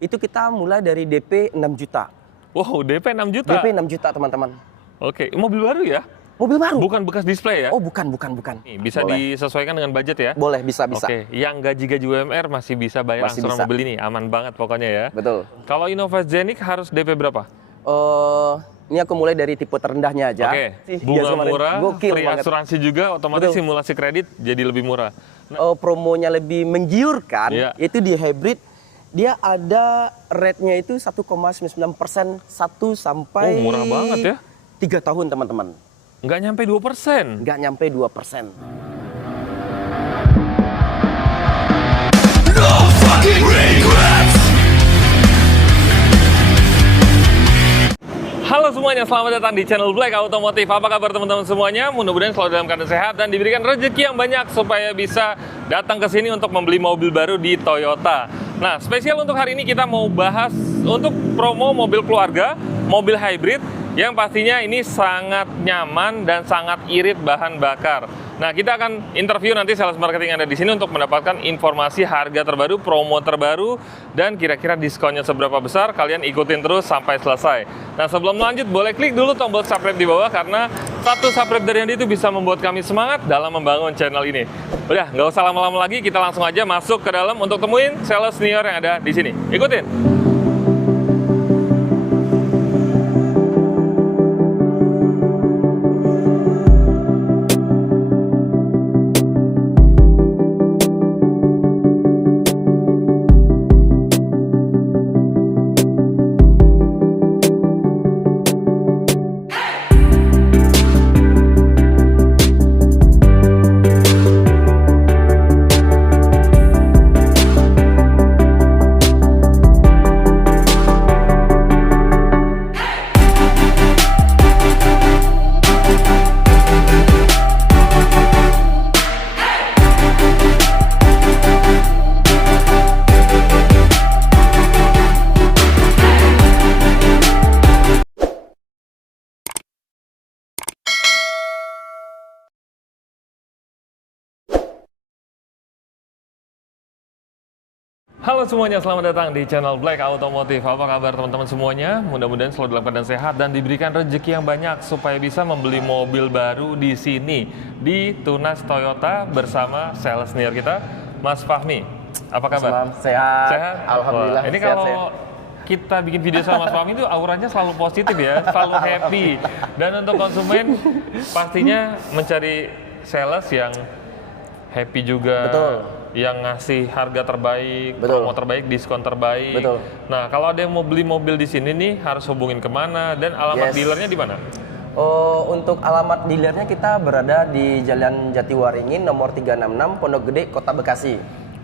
Itu kita mulai dari DP 6 juta. Wow, DP 6 juta? DP 6 juta, teman-teman. Oke, mobil baru ya? Mobil baru. Bukan bekas display ya? Oh, bukan. Nih, bisa Boleh. disesuaikan dengan budget ya? Boleh, bisa. Oke, yang gaji-gaji UMR masih bisa bayar Masih angsuran bisa. mobil ini. Aman banget pokoknya ya. Betul. Kalau Innova Zenix harus DP berapa? Ini aku mulai dari tipe terendahnya aja. Oke, bunga murah, free asuransi juga, otomatis Betul. simulasi kredit jadi lebih murah. Promonya lebih menggiurkan, Iya. itu di hybrid. Dia ada rate-nya itu 1,99% 1 sampai Oh, murah banget ya. 3 tahun, teman-teman. Nggak nyampe 2%. Nggak nyampe 2%. Halo semuanya, selamat datang di channel Black Automotive. Apa kabar teman-teman semuanya? Mudah-mudahan selalu dalam keadaan sehat dan diberikan rezeki yang banyak supaya bisa datang ke sini untuk membeli mobil baru di Toyota. Nah, spesial untuk hari ini kita mau bahas untuk promo mobil keluarga, mobil hybrid yang pastinya ini sangat nyaman dan sangat irit bahan bakar. Nah, kita akan interview nanti sales marketing yang ada di sini untuk mendapatkan informasi harga terbaru, promo terbaru, dan kira-kira diskonnya seberapa besar. Kalian ikutin terus sampai selesai. Nah, sebelum lanjut, boleh klik dulu tombol subscribe di bawah karena satu subscribe dari Anda itu bisa membuat kami semangat dalam membangun channel ini. Udah, nggak usah lama-lama lagi, kita langsung aja masuk ke dalam untuk temuin sales senior yang ada di sini. Ikutin! Halo semuanya, selamat datang di channel Black Automotive. Apa kabar teman-teman semuanya? Mudah-mudahan selalu dalam keadaan sehat dan diberikan rezeki yang banyak supaya bisa membeli mobil baru di sini di Tunas Toyota bersama sales senior kita, Mas Fahmi. Apa kabar? Sehat. Sehat? Alhamdulillah. Wah, ini sehat, kalau kita bikin video sama Mas Fahmi itu auranya selalu positif ya, selalu happy. Dan untuk konsumen pastinya mencari sales yang happy juga. Betul. Yang ngasih harga terbaik, Betul. promo terbaik, diskon terbaik. Betul. Nah, kalau ada yang mau beli mobil di sini nih, harus hubungin kemana dan alamat Yes. dealernya di mana? Untuk alamat dealernya kita berada di Jalan Jatiwaringin nomor 366 Pondok Gede, Kota Bekasi.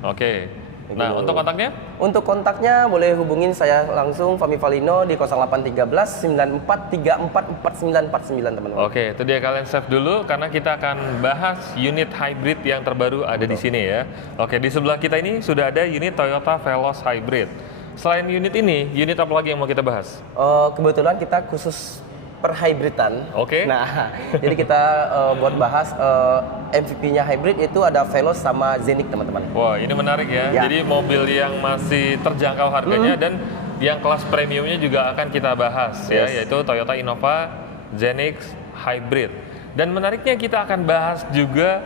Oke. Nah, untuk kontaknya? Untuk kontaknya boleh hubungin saya langsung, Fahmi Valino, di 0813 9434 4949, teman-teman. Oke, itu dia, kalian save dulu karena kita akan bahas unit hybrid yang terbaru ada di sini ya. Oke, di sebelah kita ini sudah ada unit Toyota Veloz Hybrid. Selain unit ini, unit apa lagi yang mau kita bahas? Kebetulan kita khusus perhybridan. Oke. Nah, jadi kita buat bahas MVP-nya hybrid itu ada Veloz sama Zenix, teman-teman. Wah, ini menarik ya. Ya. Jadi mobil yang masih terjangkau harganya dan yang kelas premiumnya juga akan kita bahas ya, Yes. yaitu Toyota Innova Zenix Hybrid. Dan menariknya kita akan bahas juga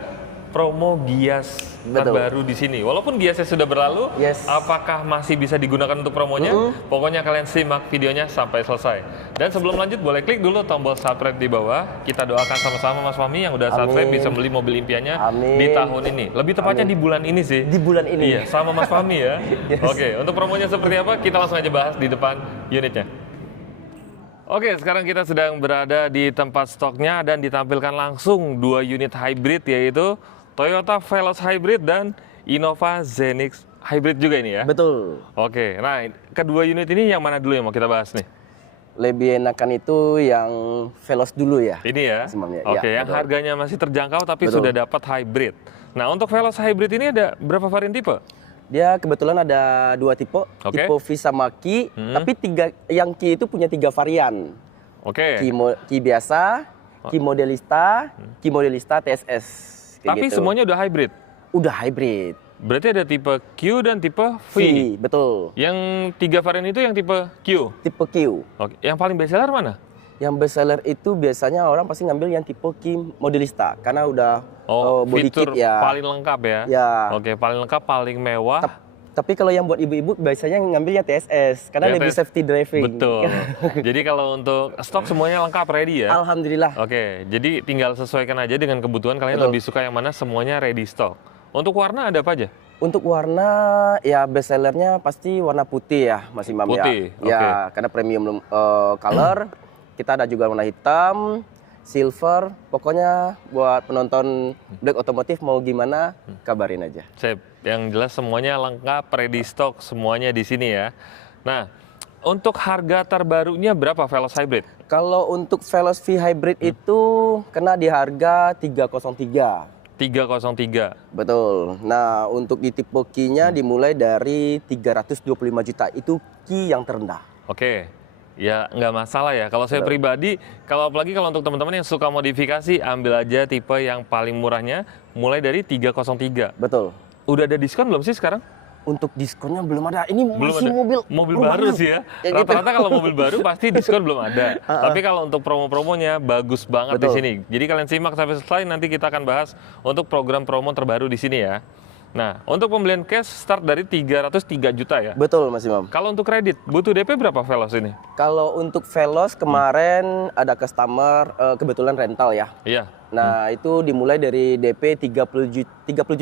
promo Gias Betul. terbaru di sini. Walaupun Giasnya sudah berlalu, Yes. apakah masih bisa digunakan untuk promonya? Pokoknya kalian simak videonya sampai selesai. Dan sebelum lanjut, boleh klik dulu tombol subscribe di bawah. Kita doakan sama-sama Mas Fahmi yang udah subscribe Amin. bisa beli mobil impiannya Amin. di tahun ini. Lebih tepatnya di bulan ini sih. Di bulan ini. Iya, sama Mas Fahmi ya. Yes. Oke, untuk promonya seperti apa? Kita langsung aja bahas di depan unitnya. Oke, sekarang kita sedang berada di tempat stoknya dan ditampilkan langsung dua unit hybrid, yaitu Toyota Veloz Hybrid dan Innova Zenix Hybrid juga ini ya. Betul. Oke, nah kedua unit ini yang mana dulu yang mau kita bahas nih? Lebih enakan itu yang Veloz dulu ya. Ini ya. Sebenarnya, Oke, ya, yang betul. harganya masih terjangkau tapi Betul. sudah dapat hybrid. Nah, untuk Veloz Hybrid ini ada berapa varian tipe? Dia kebetulan ada 2 tipe, Oke. tipe V sama Ki, tapi yang Ki itu punya 3 varian. Oke. Ki biasa, Ki Modelista TSS. Kayak Tapi gitu. semuanya udah hybrid. Udah hybrid. Berarti ada tipe Q dan tipe V. Betul. Yang 3 varian itu yang tipe Q. Tipe Q. Oke, yang paling best seller mana? Yang best seller itu biasanya orang pasti ngambil yang tipe Q Modelista karena udah body fitur kit ya. paling lengkap ya. Ya. Oke, paling lengkap, paling mewah. Tapi kalau yang buat ibu-ibu biasanya ngambilnya TSS karena lebih safety driving. Betul. Jadi kalau untuk stok semuanya lengkap, ready ya? Alhamdulillah. Oke, jadi tinggal sesuaikan aja dengan kebutuhan kalian. Betul. Lebih suka yang mana, semuanya ready stock. Untuk warna ada apa aja? Untuk warna ya best sellernya pasti warna putih ya Mas Imam Putih, ya. Ya, karena premium color. Kita ada juga warna hitam, silver. Pokoknya buat penonton Black Otomotif mau gimana kabarin aja. Sip. Yang jelas semuanya lengkap, ready stock semuanya di sini ya. Nah, untuk harga terbarunya berapa Veloz Hybrid? Kalau untuk Veloz V Hybrid itu kena di harga 303. 303. Betul. Nah, untuk di tipe Q-nya dimulai dari 325 juta. Itu Q yang terendah. Oke. Ya nggak masalah ya. Kalau saya pribadi, apalagi kalau untuk teman-teman yang suka modifikasi, ambil aja tipe yang paling murahnya, mulai dari 303. Betul. Udah ada diskon belum sih sekarang? Untuk diskonnya belum ada. Ini Belum masih ada. Mobil baru sih ya. Rata-rata kalau mobil baru pasti diskon belum ada. Tapi kalau untuk promo-promonya bagus banget di sini. Jadi kalian simak sampai selesai, nanti kita akan bahas untuk program promo terbaru di sini ya. Nah, untuk pembelian cash start dari 303 juta ya? Betul Mas Imam. Kalau untuk kredit, butuh DP berapa Veloz ini? Kalau untuk Veloz kemarin ada customer kebetulan rental ya. Iya. Nah, itu dimulai dari DP 37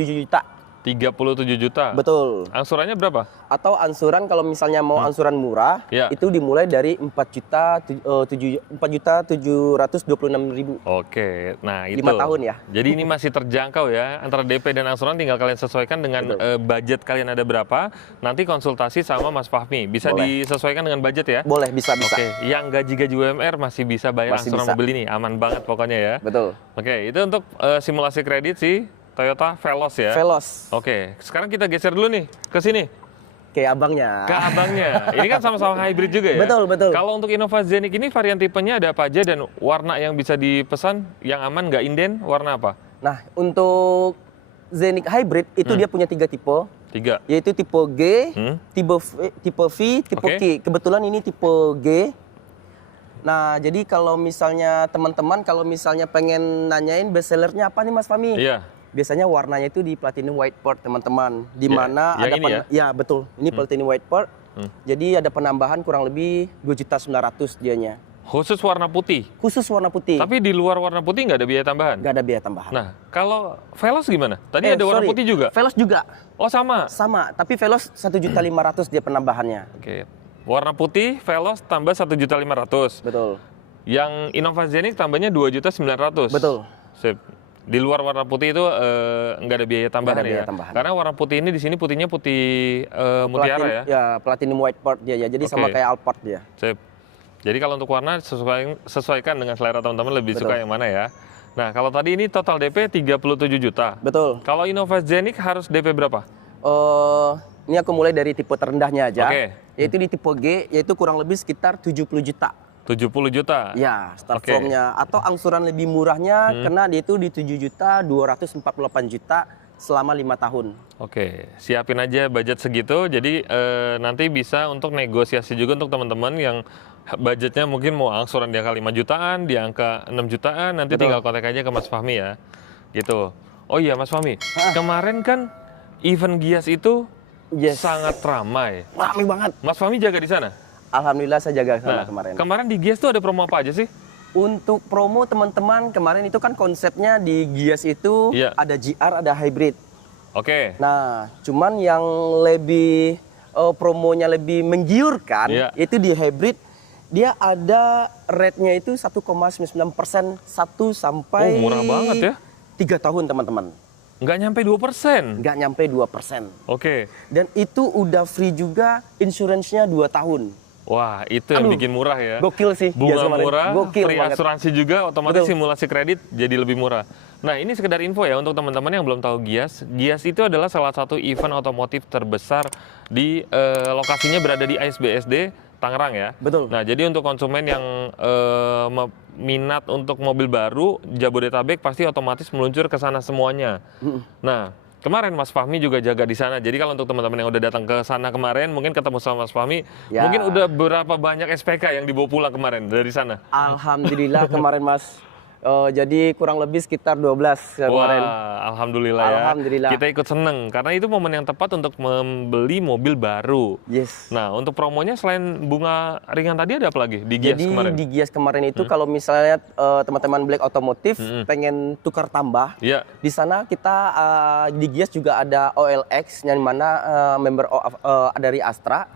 juta. 37 juta. Betul. Angsurannya berapa? Atau ansuran kalau misalnya mau ansuran murah, Ya. itu dimulai dari 4.726.000. Oke, nah itu. 5 tahun ya. Jadi ini masih terjangkau ya, antara DP dan angsuran tinggal kalian sesuaikan dengan budget kalian ada berapa. Nanti konsultasi sama Mas Fahmi, bisa Boleh. disesuaikan dengan budget ya? Boleh, bisa. Oke, yang gaji-gaji UMR masih bisa bayar Masih angsuran bisa. mobil ini, aman banget pokoknya ya. Betul. Oke, itu untuk simulasi kredit sih Toyota Veloz ya. Veloz. Oke, sekarang kita geser dulu nih ke sini. Kayak abangnya. Ke abangnya. Ini kan sama-sama hybrid juga ya? Betul, betul. Kalau untuk Innova Zeniq ini varian tipenya ada apa aja dan warna yang bisa dipesan yang aman, nggak inden, warna apa? Nah, untuk Zeniq Hybrid itu dia punya 3 tipe. 3. Yaitu tipe G, tipe V, tipe Oke. Q. Kebetulan ini tipe G. Nah, jadi kalau misalnya teman-teman kalau misalnya pengen nanyain best sellernya apa nih Mas Fahmi? Iya. Biasanya warnanya itu di platinum white pearl teman-teman. Di mana yang ada ini ya betul. Ini platinum white pearl. Jadi ada penambahan kurang lebih 2.900.000 dianya. Khusus warna putih. Khusus warna putih. Tapi di luar warna putih nggak ada biaya tambahan? Nggak ada biaya tambahan. Nah, kalau Veloz gimana? Tadi ada warna putih juga? Veloz juga. Oh, sama? Sama, tapi Veloz 1.500.000 dia penambahannya. Oke. Warna putih, Veloz tambah 1.500.000. Betul. Yang Innova Zeniq tambahnya 2.900.000. Betul. Sip. Di luar warna putih itu nggak ada biaya tambahan Nggak ada biaya ya? tambahan. Karena warna putih ini di sini putihnya putih mutiara ya? Ya, platinum white pearl dia ya. Jadi sama Oke. kayak Alphard dia. Sip. Jadi kalau untuk warna sesuaikan dengan selera teman-teman lebih suka yang mana ya? Nah, kalau tadi ini total DP 37 juta. Betul. Kalau Innova Zeniq harus DP berapa? Ini aku mulai dari tipe terendahnya aja. Oke. Yaitu di tipe G, yaitu kurang lebih sekitar 70 juta. 70 juta. Ya, start Oke. from-nya. Atau angsuran lebih murahnya kena dia itu di 7.248.000.000 selama 5 tahun. Oke, siapin aja budget segitu. Jadi nanti bisa untuk negosiasi juga untuk teman-teman yang budgetnya mungkin mau angsuran di angka 5 jutaan, di angka 6 jutaan, nanti tinggal kontak aja ke Mas Fahmi ya. Gitu. Oh iya Mas Fahmi, kemarin kan event Gias itu sangat ramai. Ramai banget. Mas Fahmi jaga di sana? Alhamdulillah saya jaga sana Nah, kemarin. kemarin di Gias tuh ada promo apa aja sih? Untuk promo teman-teman kemarin itu kan konsepnya di Gias itu Iya. ada GR, ada hybrid. Oke. Nah, cuman yang lebih promonya lebih menggiurkan Iya. itu di hybrid dia ada rate-nya itu 1,99% 1 sampai Murah banget ya. 3 tahun teman-teman. Nggak nyampe 2%. Nggak nyampe 2%. Oke. Dan itu udah free juga insurance-nya 2 tahun. Wah, itu yang bikin murah ya. Gokil sih. Bunga Gias kemarin. murah, Gokil free banget. asuransi juga, otomatis Betul. simulasi kredit jadi lebih murah. Nah, ini sekedar info ya untuk teman-teman yang belum tahu Gias. Gias itu adalah salah satu event otomotif terbesar di lokasinya berada di ASBSD Tangerang ya. Betul. Nah, jadi untuk konsumen yang minat untuk mobil baru Jabodetabek pasti otomatis meluncur ke sana semuanya. Nah, kemarin Mas Fahmi juga jaga di sana. Jadi kalau untuk teman-teman yang udah datang ke sana kemarin, mungkin ketemu sama Mas Fahmi, Ya. mungkin udah berapa banyak SPK yang dibawa pulang kemarin dari sana? Alhamdulillah kemarin Mas. Jadi kurang lebih sekitar 12 kemarin. Wah, alhamdulillah ya. Alhamdulillah. Kita ikut seneng karena itu momen yang tepat untuk membeli mobil baru. Yes. Nah, untuk promonya selain bunga ringan tadi ada apa lagi di Gias Jadi kemarin? di Gias kemarin itu kalau misalnya teman-teman Black Otomotif pengen tukar tambah, Iya. di sana kita di Gias juga ada OLX yang mana member dari Astra.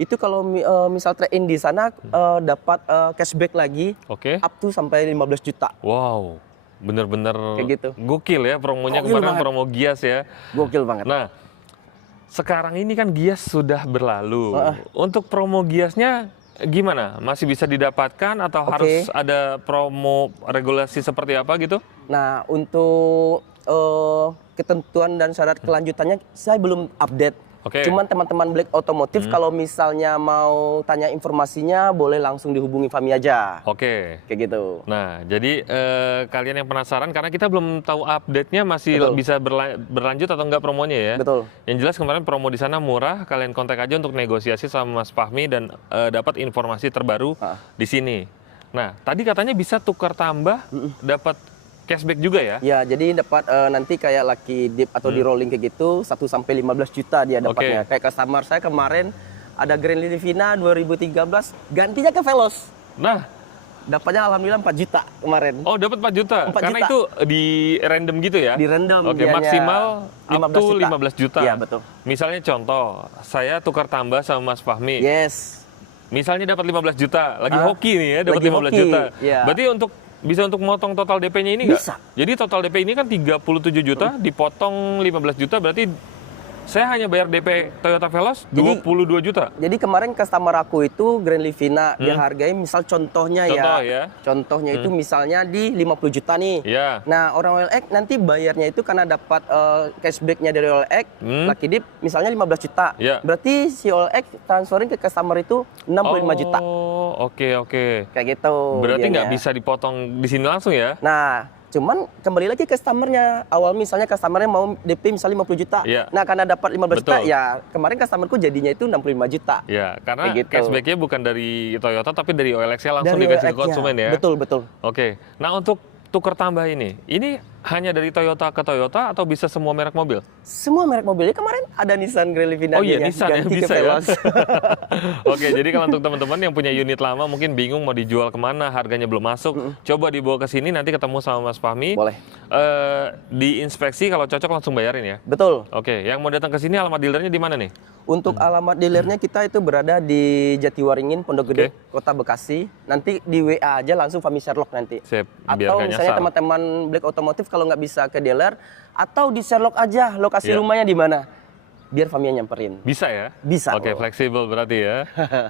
Itu kalau misal trade-in di sana dapat cashback lagi Oke. up to sampai 15 juta. Wow, bener-bener Kayak gitu. gokil ya promonya Gokil kemarin, banget. promo Gias ya. Gokil banget. Nah, sekarang ini kan Gias sudah berlalu. Untuk promo Giasnya gimana? Masih bisa didapatkan atau Oke. harus ada promo regulasi seperti apa gitu? Nah, untuk ketentuan dan syarat kelanjutannya saya belum update. Oke. Cuman teman-teman Black Otomotif kalau misalnya mau tanya informasinya boleh langsung dihubungi Fahmi aja. Oke. Kayak gitu. Nah, jadi kalian yang penasaran karena kita belum tahu update-nya masih Betul. bisa berlanjut atau enggak promonya ya. Betul. Yang jelas kemarin promo di sana murah, kalian kontak aja untuk negosiasi sama Mas Fahmi dan dapat informasi terbaru di sini. Nah, tadi katanya bisa tukar tambah, dapat cashback juga ya? Ya, jadi dapat nanti kayak lucky dip atau di rolling kayak gitu 1 sampai 15 juta dia dapatnya. Oke. Kayak customer saya kemarin ada Grand Livina 2013 gantinya ke Veloz. Nah, Dapatnya alhamdulillah 4 juta kemarin. oh dapat 4 juta. 4 Karena juta. itu di random gitu ya? Di random Oke, dianya maksimal up to 15 juta. Iya, betul. Misalnya contoh, saya tukar tambah sama Mas Fahmi. Yes. Misalnya dapat 15 juta, lagi hoki nih ya, dapat lagi 15 hoki, juta. iya. Berarti bisa untuk motong total DP-nya ini nggak? Bisa. Jadi total DP ini kan 37 juta, dipotong 15 juta, berarti saya hanya bayar DP Toyota Veloz Jadi- 22 juta. Jadi kemarin customer aku itu Grand Livina dia hargai misal contohnya Contoh ya. ya. Contohnya itu misalnya di 50 juta nih. Iya. Nah, orang OLX nanti bayarnya itu karena dapat cashback-nya dari OLX, Lucky Dip misalnya 15 juta. Iya. Berarti si OLX transferin ke customer itu 65 juta. Oh, oke. Kayak gitu. Berarti nggak dianya. bisa dipotong di sini langsung ya? Nah, cuman kembali lagi ke customernya. Awal misalnya customernya mau DP misalnya 50 juta. Iya. Nah, karena dapat 15 juta, Betul. ya kemarin customerku jadinya itu 65 juta. Ya, karena Kayak gitu. cashback-nya bukan dari Toyota tapi dari OLX-nya langsung Dari dikasih ke OLX-nya. konsumen ya. Betul, betul. Oke. Nah, untuk tukar tambah ini hanya dari Toyota ke Toyota atau bisa semua merek mobil? Semua merek mobilnya kemarin ada Nissan Grand Livina. Oh iya, dia Nissan ya ganti ke bisa ya. Veloz. Oke, jadi kalau untuk teman-teman yang punya unit lama mungkin bingung mau dijual kemana, harganya belum masuk, coba dibawa ke sini nanti ketemu sama Mas Fahmi. Boleh. Diinspeksi kalau cocok langsung bayarin ya. Betul. Oke, yang mau datang ke sini alamat dealernya di mana nih? Untuk alamat dealernya kita itu berada di Jatiwaringin, Pondok Gede, Kota Bekasi. Nanti di WA aja langsung Fahmi Sherlock nanti. Sip, biar Atau nggak misalnya nyasar. teman-teman Black Otomotif kalau nggak bisa ke dealer, atau di Sherlock aja lokasi Iya. rumahnya di mana. Biar Fahmi yang nyamperin. Bisa ya? Bisa. Oke, kok. fleksibel berarti ya.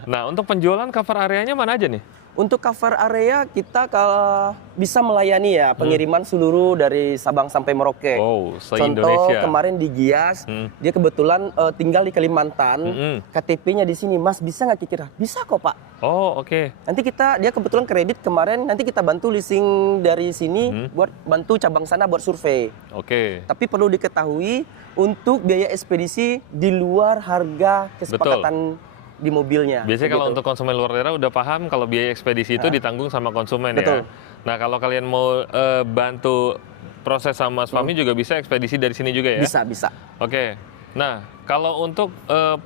Nah, untuk penjualan cover areanya mana aja nih? Untuk cover area kita kalau bisa melayani ya pengiriman seluruh dari Sabang sampai Merauke. Oh, Contoh se-Indonesia. kemarin di Gias, dia kebetulan tinggal di Kalimantan, KTP-nya di sini. Mas bisa nggak kira? Bisa kok Pak. Oh, oke. Nanti dia kebetulan kredit kemarin, nanti kita bantu leasing dari sini buat bantu cabang sana buat survei. Oke. Tapi perlu diketahui untuk biaya ekspedisi di luar harga kesepakatan di mobilnya. Biasanya kalau Begitu. untuk konsumen luar daerah udah paham kalau biaya ekspedisi itu ditanggung sama konsumen Betul. ya. Nah, kalau kalian mau bantu proses sama Mas Fahmi juga bisa ekspedisi dari sini juga ya? Bisa. Oke. Nah, kalau untuk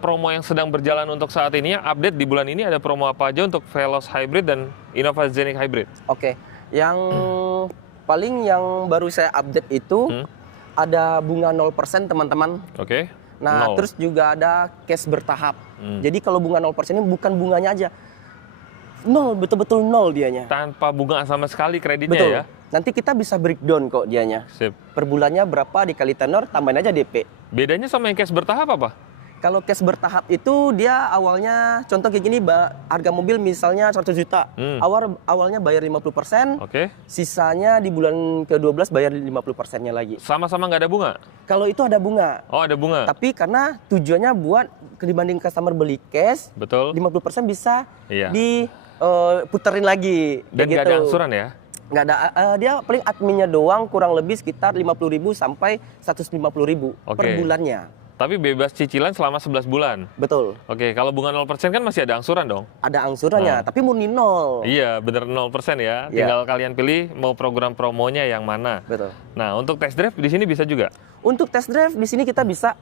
promo yang sedang berjalan untuk saat ini, update di bulan ini ada promo apa aja untuk Veloz Hybrid dan Innova Zenix Hybrid? Oke. Yang paling yang baru saya update itu ada bunga 0% teman-teman. Oke. Nah, Nol. terus juga ada cash bertahap. Jadi kalau bunga 0% ini bukan bunganya aja. Nol, betul-betul nol dianya. Tanpa bunga sama sekali kreditnya Betul. ya? Nanti kita bisa breakdown kok dianya. Sip. Per bulannya berapa dikali tenor, tambahin aja DP. Bedanya sama yang cash bertahap apa? Kalau cash bertahap itu dia awalnya contoh kayak gini, harga mobil misalnya 100 juta. Awalnya bayar 50%, Oke. sisanya di bulan ke-12 bayar 50%-nya lagi. Sama-sama nggak ada bunga? Kalau itu ada bunga. Oh, ada bunga. Tapi karena tujuannya buat dibanding customer beli cash, Betul. 50% bisa Iya. diputerin lagi. Dan kayak nggak ada gitu. angsuran ya? Nggak ada, dia paling adminnya doang kurang lebih sekitar 50.000 sampai 150.000 per Oke. bulannya. Tapi bebas cicilan selama 11 bulan. Betul. Oke, kalau bunga 0% kan masih ada angsuran dong? Ada angsurannya, tapi murni nol. Iya, bener 0% ya. Iya. Tinggal kalian pilih mau program promonya yang mana. Betul. Nah, untuk test drive di sini bisa juga? Untuk test drive di sini kita bisa.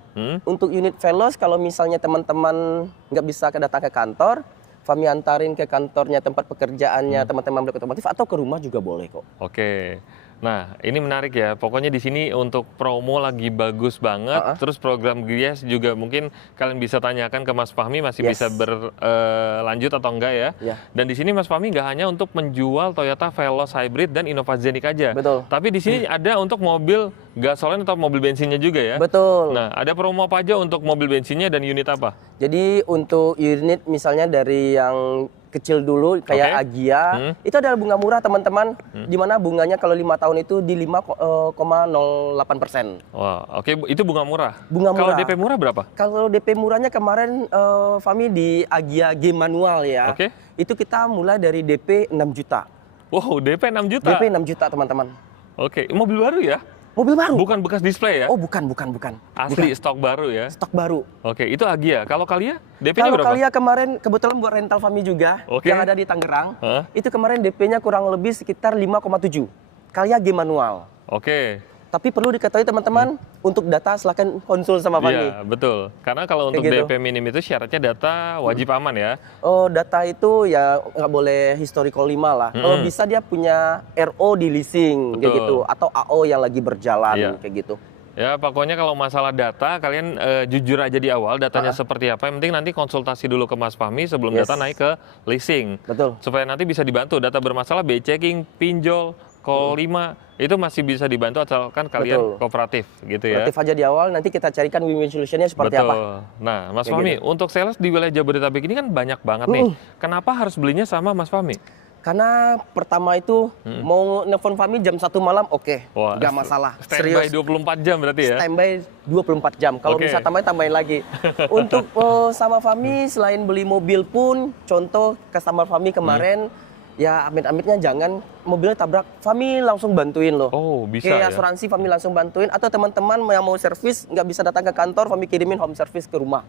Untuk unit Veloz kalau misalnya teman-teman nggak bisa datang ke kantor, kami antarin ke kantornya tempat pekerjaannya teman-teman Black Otomotif atau ke rumah juga boleh kok. Oke. Nah, ini menarik ya. Pokoknya di sini untuk promo lagi bagus banget. Terus program Gias juga mungkin kalian bisa tanyakan ke Mas Fahmi masih bisa berlanjut atau enggak ya. Ya. Dan di sini Mas Fahmi nggak hanya untuk menjual Toyota Veloz Hybrid dan Innova Zenix aja. Betul. Tapi di sini ada untuk mobil gasolin atau mobil bensinnya juga ya. Betul. Nah, ada promo apa aja untuk mobil bensinnya dan unit apa? Jadi untuk unit misalnya dari yang kecil dulu kayak Oke. Agia, itu adalah bunga murah teman-teman, di mana bunganya kalau 5 tahun itu di 5,08%. Wah, oke, itu bunga murah. Bunga Kalau murah. DP murah berapa? Kalau DP murahnya kemarin Fahmi di Agia G manual ya, Oke. itu kita mulai dari DP 6 juta. Wow, DP 6 juta. DP 6 juta teman-teman. Oke, mobil baru ya? Mobil baru. Bukan bekas display ya? Oh bukan. Asli stok baru ya? Stok baru. Oke, itu Agia. Kalau Kalia, DP-nya Kalau berapa? kalian kemarin kebetulan buat rental Fahmi juga Oke. yang ada di Tangerang, Hah? itu kemarin DP-nya kurang lebih sekitar 5,7. Kalian G manual. Oke. Tapi perlu diketahui teman-teman, untuk data silakan konsul sama Fahmi. Iya, betul. Karena kalau untuk Kayak gitu. DP minim itu syaratnya data wajib aman ya. Oh, data itu ya nggak boleh historical 5 lah. Kalau bisa dia punya RO di leasing kayak Betul. gitu atau AO yang lagi berjalan Iya. kayak gitu. Ya, pokoknya kalau masalah data, kalian jujur aja di awal datanya seperti apa. Yang penting nanti konsultasi dulu ke Mas Fahmi sebelum Yes. data naik ke leasing. Betul. Supaya nanti bisa dibantu. Data bermasalah, B-checking, pinjol, call 5, itu masih bisa dibantu asalkan kalian Betul. kooperatif gitu ya. Kreatif aja di awal, nanti kita carikan win-win solutionnya seperti Betul. apa. Nah, Mas Kayak Fahmi, gitu. untuk sales di wilayah Jabodetabek ini kan banyak banget nih. Kenapa harus belinya sama Mas Fahmi? Karena pertama itu mau nelfon Fahmi jam 1 malam, oke, Wah, nggak masalah. Standby 24 jam berarti ya? Standby 24 jam. Kalau Oke. bisa tambahin lagi. Untuk sama Fahmi selain beli mobil pun, contoh customer Fahmi kemarin, ya amit-amitnya jangan mobilnya tabrak, Fahmi langsung bantuin loh. Oh, bisa Kayak ya? asuransi Fahmi langsung bantuin. Atau teman-teman yang mau servis nggak bisa datang ke kantor, Fahmi kirimin home service ke rumah.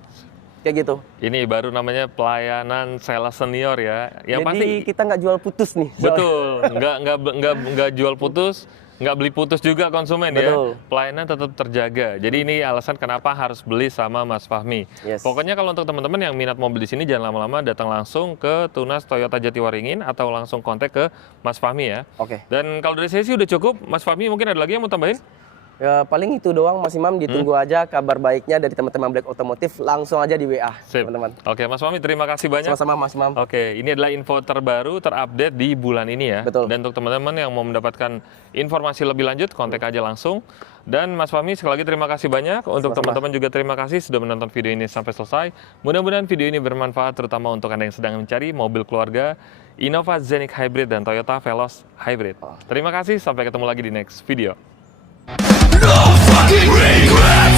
Kayak gitu. Ini baru namanya pelayanan sales senior ya. Yang Jadi pasti kita nggak jual putus nih. betul, nggak jual putus, nggak beli putus juga konsumen Betul. ya. Pelayanan tetap terjaga. Jadi ini alasan kenapa harus beli sama Mas Fahmi. Yes. Pokoknya kalau untuk teman-teman yang minat mobil di sini jangan lama-lama, datang langsung ke Tunas Toyota Jatiwaringin atau langsung kontak ke Mas Fahmi ya. Oke. Dan kalau dari saya sih udah cukup. Mas Fahmi mungkin ada lagi yang mau tambahin? Ya paling itu doang Mas Imam, ditunggu aja kabar baiknya dari teman-teman Black Otomotif, langsung aja di WA Sip. teman-teman. Oke, Mas Fahmi terima kasih banyak. Sama-sama Mas Imam. Oke, ini adalah info terbaru, terupdate di bulan ini ya. Betul. Dan untuk teman-teman yang mau mendapatkan informasi lebih lanjut, kontak aja langsung. Dan Mas Fahmi sekali lagi terima kasih banyak. Untuk Sama-sama. teman-teman juga terima kasih sudah menonton video ini sampai selesai. Mudah-mudahan video ini bermanfaat terutama untuk Anda yang sedang mencari mobil keluarga, Innova Zenix Hybrid dan Toyota Veloz Hybrid. Terima kasih, sampai ketemu lagi di next video. No fucking regret.